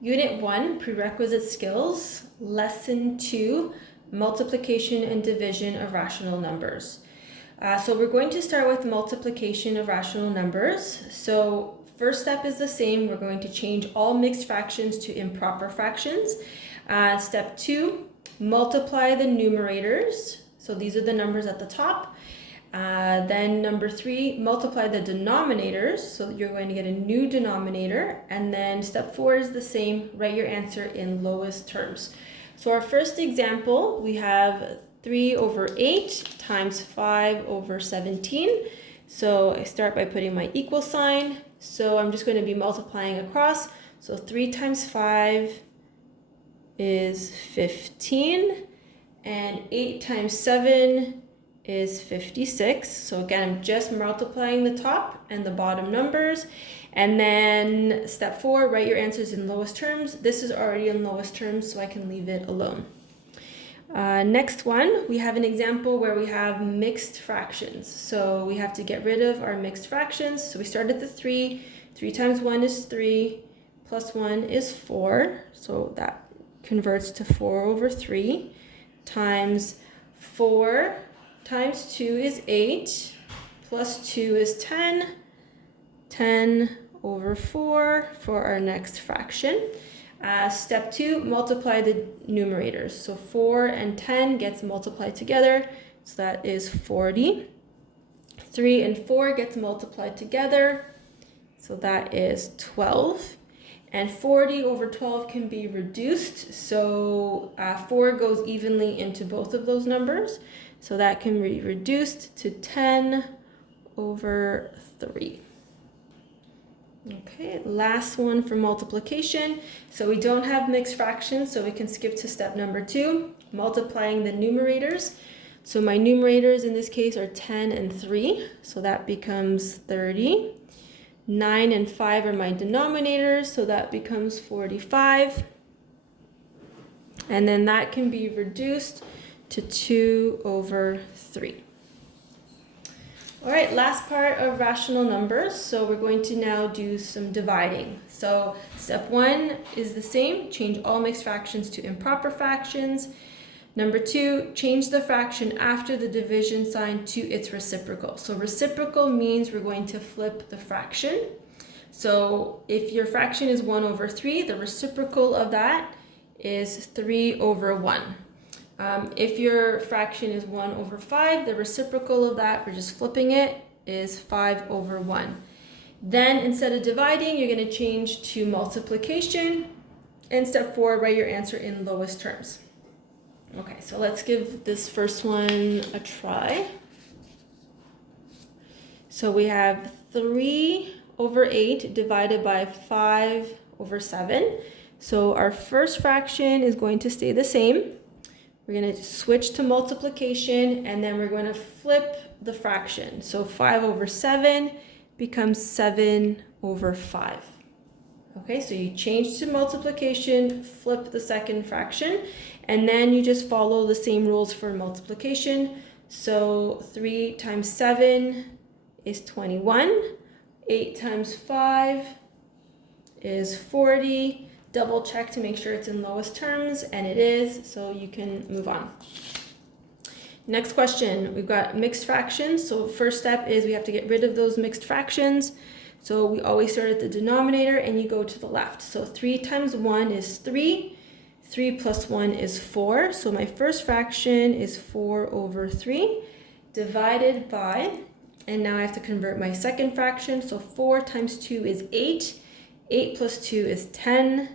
Unit 1, Prerequisite Skills, Lesson 2, Multiplication and Division of Rational Numbers. So we're going to start with multiplication of rational numbers. So first step is the same. We're going to change all mixed fractions to improper fractions. Step 2, multiply the numerators. So these are the numbers at the top. Then number 3, multiply the denominators. So you're going to get a new denominator. And then step 4 is the same. Write your answer in lowest terms. So our first example, we have 3 over 8 times 5 over 17. So I start by putting my equal sign. So I'm just going to be multiplying across. So 3 times 5 is 15. And 8 times 7 is 56. So again, I'm just multiplying the top and the bottom numbers. And then step 4, write your answers in lowest terms. This is already in lowest terms, so I can leave it alone. Next one, we have an example where we have mixed fractions. So we have to get rid of our mixed fractions. So we start at the 3. 3 times 1 is 3, plus 1 is 4. So that converts to 4 over 3 times 4 times 2 is 8, plus 2 is 10, 10 over 4 for our next fraction. Step 2, multiply the numerators. So 4 and 10 gets multiplied together, so that is 40. 3 and 4 gets multiplied together, so that is 12. And 40 over 12 can be reduced, so 4 goes evenly into both of those numbers. So that can be reduced to 10 over 3. Okay, last one for multiplication. So we don't have mixed fractions, so we can skip to step number 2, multiplying the numerators. So my numerators in this case are 10 and 3, so that becomes 30. 9 and 5 are my denominators, so that becomes 45. And then that can be reduced to 2 over 3. All right, last part of rational numbers. So we're going to now do some dividing. So step 1 is the same, change all mixed fractions to improper fractions. Number 2, change the fraction after the division sign to its reciprocal. So reciprocal means we're going to flip the fraction. So if your fraction is 1 over 3, the reciprocal of that is 3 over 1. If your fraction is 1 over 5, the reciprocal of that, we're just flipping it, is 5 over 1. Then instead of dividing, you're going to change to multiplication. And step 4, write your answer in lowest terms. Okay, so let's give this first one a try. So we have 3 over 8 divided by 5 over 7. So our first fraction is going to stay the same. We're going to switch to multiplication, and then we're going to flip the fraction. So 5 over 7 becomes 7 over 5. Okay, so you change to multiplication, flip the second fraction, and then you just follow the same rules for multiplication. So 3 times 7 is 21. 8 times 5 is 40. Double check to make sure it's in lowest terms, and it is, so you can move on. Next question, we've got mixed fractions. So first step is we have to get rid of those mixed fractions. So we always start at the denominator and you go to the left. So 3 times 1 is 3. 3 plus 1 is 4. So my first fraction is 4 over 3 divided by, and now I have to convert my second fraction. So 4 times 2 is 8. 8 plus 2 is 10.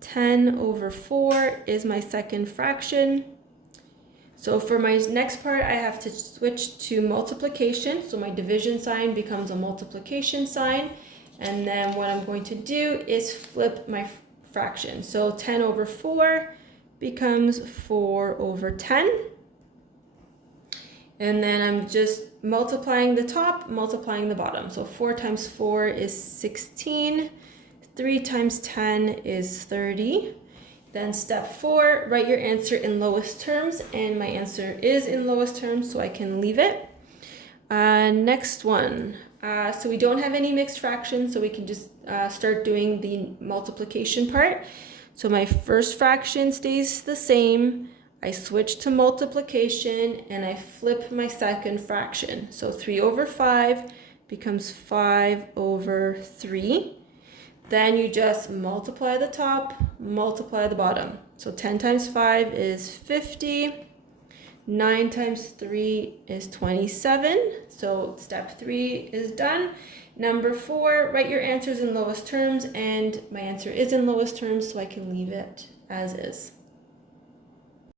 10 over 4 is my second fraction. So for my next part, I have to switch to multiplication. So my division sign becomes a multiplication sign. And then what I'm going to do is flip my fraction. So 10 over 4 becomes 4 over 10. And then I'm just multiplying the top, multiplying the bottom. So 4 times 4 is 16. 3 times 10 is 30. Then step 4, write your answer in lowest terms. And my answer is in lowest terms, so I can leave it. Next one, So we don't have any mixed fractions, so we can just start doing the multiplication part. So my first fraction stays the same. I switch to multiplication and I flip my second fraction. So 3 over 5 becomes 5 over 3. Then you just multiply the top, multiply the bottom. So 10 times 5 is 50. 9 times 3 is 27. So step 3 is done. Number 4, write your answers in lowest terms, and my answer is in lowest terms, so I can leave it as is.